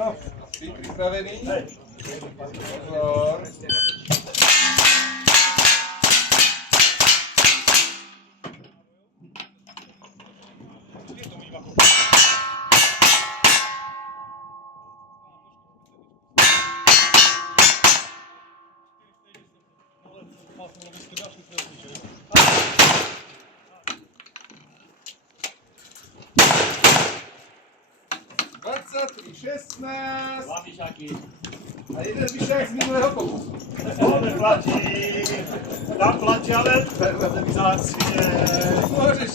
No, jsi připravený? Pozor. Dvacátý 16 a jeden vyšák z minulého pokusu. To neplatí, tam platí ale permanentizace. Můžeš